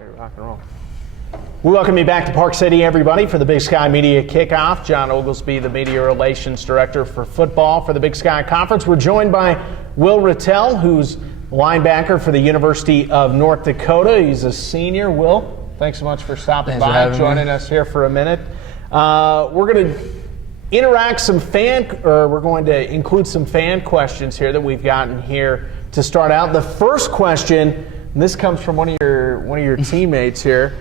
Ready to rock and roll. We welcome you back to Park City, everybody, for the Big Sky Media Kickoff. John Oglesby, the Media Relations Director for football for the Big Sky Conference. We're joined by Will Ratelle, who's linebacker for the University of North Dakota. He's a senior. Will, thanks so much for stopping by, joining us here for a minute. We're going to we're going to include some fan questions here that we've gotten here to start out. The first question, and this comes from one of your teammates here,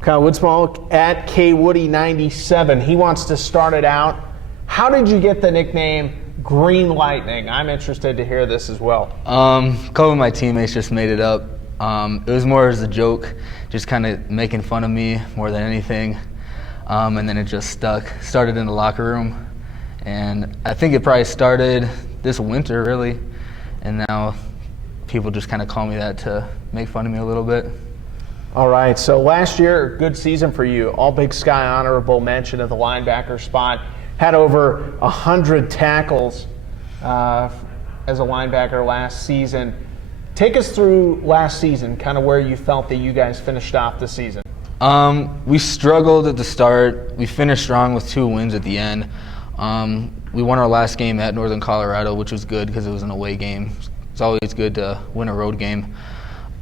Kyle Woodsmall at KWoody97. He wants to start it out. How did you get the nickname Green Lightning? I'm interested to hear this as well. A couple of my teammates just made it up. It was more as a joke, just kind of making fun of me more than anything. And then it just stuck. Started in the locker room. And I think it probably started this winter, really. And now people just kind of call me that to make fun of me a little bit. All right, so last year, good season for you. All Big Sky honorable mention at the linebacker spot. Had over 100 tackles as a linebacker last season. Take us through last season, kind of where you felt that you guys finished off the season. We struggled at the start. We finished strong with 2 wins at the end. We won our last game at Northern Colorado, which was good because it was an away game. It's always good to win a road game.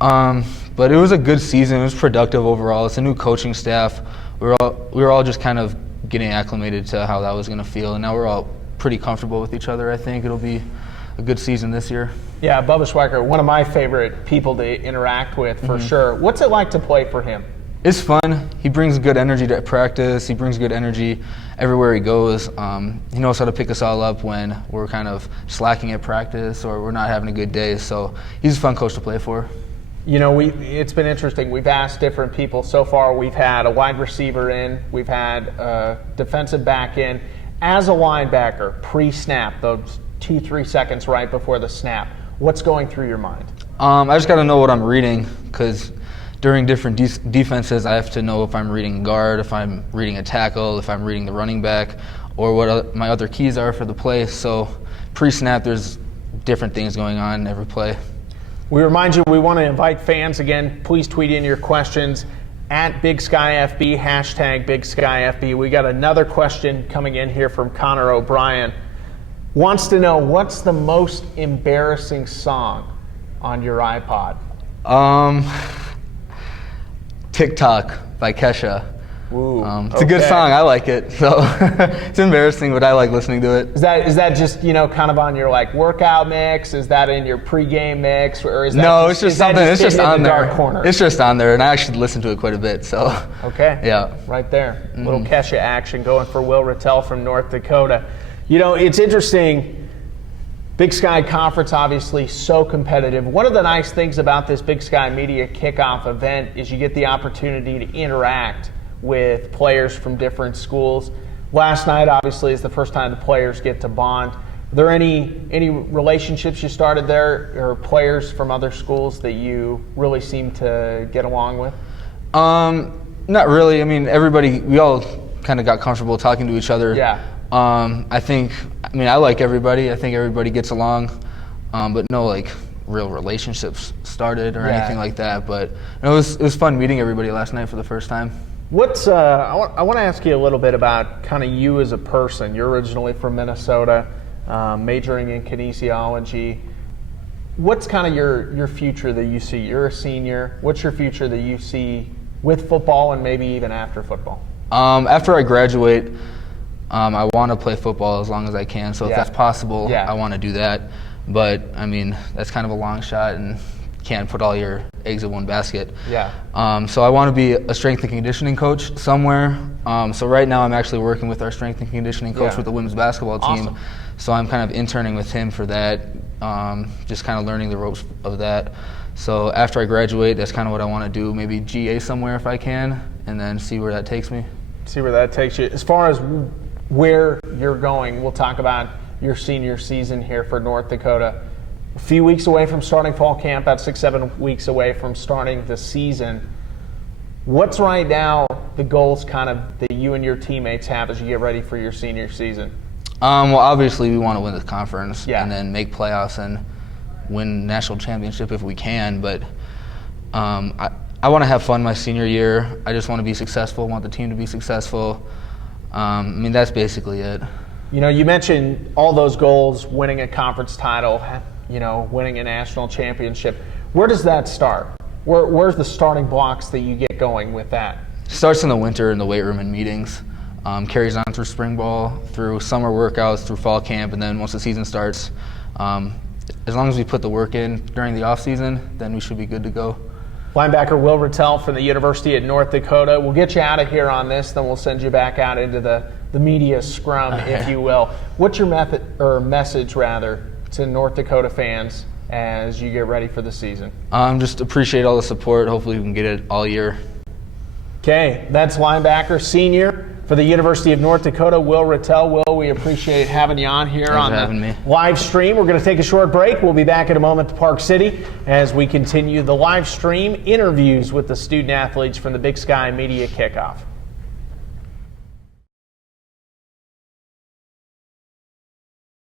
But it was a good season. It was productive overall. It's a new coaching staff. We were all just kind of getting acclimated to how that was going to feel, and now we're all pretty comfortable with each other. I think it'll be a good season this year. Yeah, Bubba Stoops, one of my favorite people to interact with for sure. What's it like to play for him? It's fun. He brings good energy to practice. He brings good energy everywhere he goes. He knows how to pick us all up when we're kind of slacking at practice or we're not having a good day. So he's a fun coach to play for. You know, it's been interesting. We've asked different people. So far, we've had a wide receiver in. We've had a defensive back in. As a linebacker, pre-snap, those 2-3 seconds right before the snap, what's going through your mind? I just got to know what I'm reading because during different defenses, I have to know if I'm reading guard, if I'm reading a tackle, if I'm reading the running back, or what my other keys are for the play. So pre-snap, there's different things going on in every play. We remind you, we want to invite fans again. Please tweet in your questions at Big Sky FB, hashtag Big Sky FB. We got another question coming in here from Connor O'Brien. Wants to know, what's the most embarrassing song on your iPod? TikTok by Kesha. Ooh, it's a good song. I like it. So it's embarrassing, but I like listening to it. Is that just, kind of on your workout mix? Is that in your pregame mix, or is that No, it's just something. It's just on there. Dark corner? It's just on there, and I actually listen to it quite a bit. So okay, yeah, right there, little Kesha action going for Will Ratelle from North Dakota. It's interesting. Big Sky Conference, obviously, so competitive. One of the nice things about this Big Sky Media Kickoff event is you get the opportunity to interact with players from different schools. Last night, obviously, is the first time the players get to bond. Are there any relationships you started there, or players from other schools that you really seem to get along with? Not really. I mean, we all kind of got comfortable talking to each other. Yeah. I like everybody. I think everybody gets along, but no real relationships started or anything like that. But it was fun meeting everybody last night for the first time. I want to ask you a little bit about kind of you as a person. You're originally from Minnesota, majoring in kinesiology. What's kind of your future that you see? You're a senior. What's your future that you see with football and maybe even after football? After I graduate, I want to play football as long as I can. So if that's possible, I want to do that. But, that's kind of a long shot and can't put all your eggs in one basket. Yeah. So I want to be a strength and conditioning coach somewhere. So right now I'm actually working with our strength and conditioning coach with the women's basketball team. Awesome. So I'm kind of interning with him for that, just kind of learning the ropes of that. So after I graduate, that's kind of what I want to do, maybe GA somewhere if I can, and then see where that takes me. See where that takes you. As far as where you're going, we'll talk about your senior season here for North Dakota. A few weeks away from starting fall camp, about 6-7 weeks away from starting the season. What's right now the goals kind of that you and your teammates have as you get ready for your senior season? Well, obviously we want to win the conference and then make playoffs and win national championship if we can. But I want to have fun my senior year. I just want to be successful, want the team to be successful. I mean, that's basically it. You know, you mentioned all those goals, winning a conference title, you know, winning a national championship. Where does that start? Where's the starting blocks that you get going with that? Starts in the winter in the weight room and meetings. Carries on through spring ball, through summer workouts, through fall camp, and then once the season starts, as long as we put the work in during the off season, then we should be good to go. Linebacker Will Ratelle from the University of North Dakota. We'll get you out of here on this, then we'll send you back out into the media scrum, if you will. What's your message to North Dakota fans as you get ready for the season? Just appreciate all the support. Hopefully we can get it all year. Okay, that's linebacker, senior for the University of North Dakota, Will Ratelle. Will, we appreciate having you on here on the live stream. We're going to take a short break. We'll be back in a moment to Park City as we continue the live stream interviews with the student athletes from the Big Sky Media Kickoff.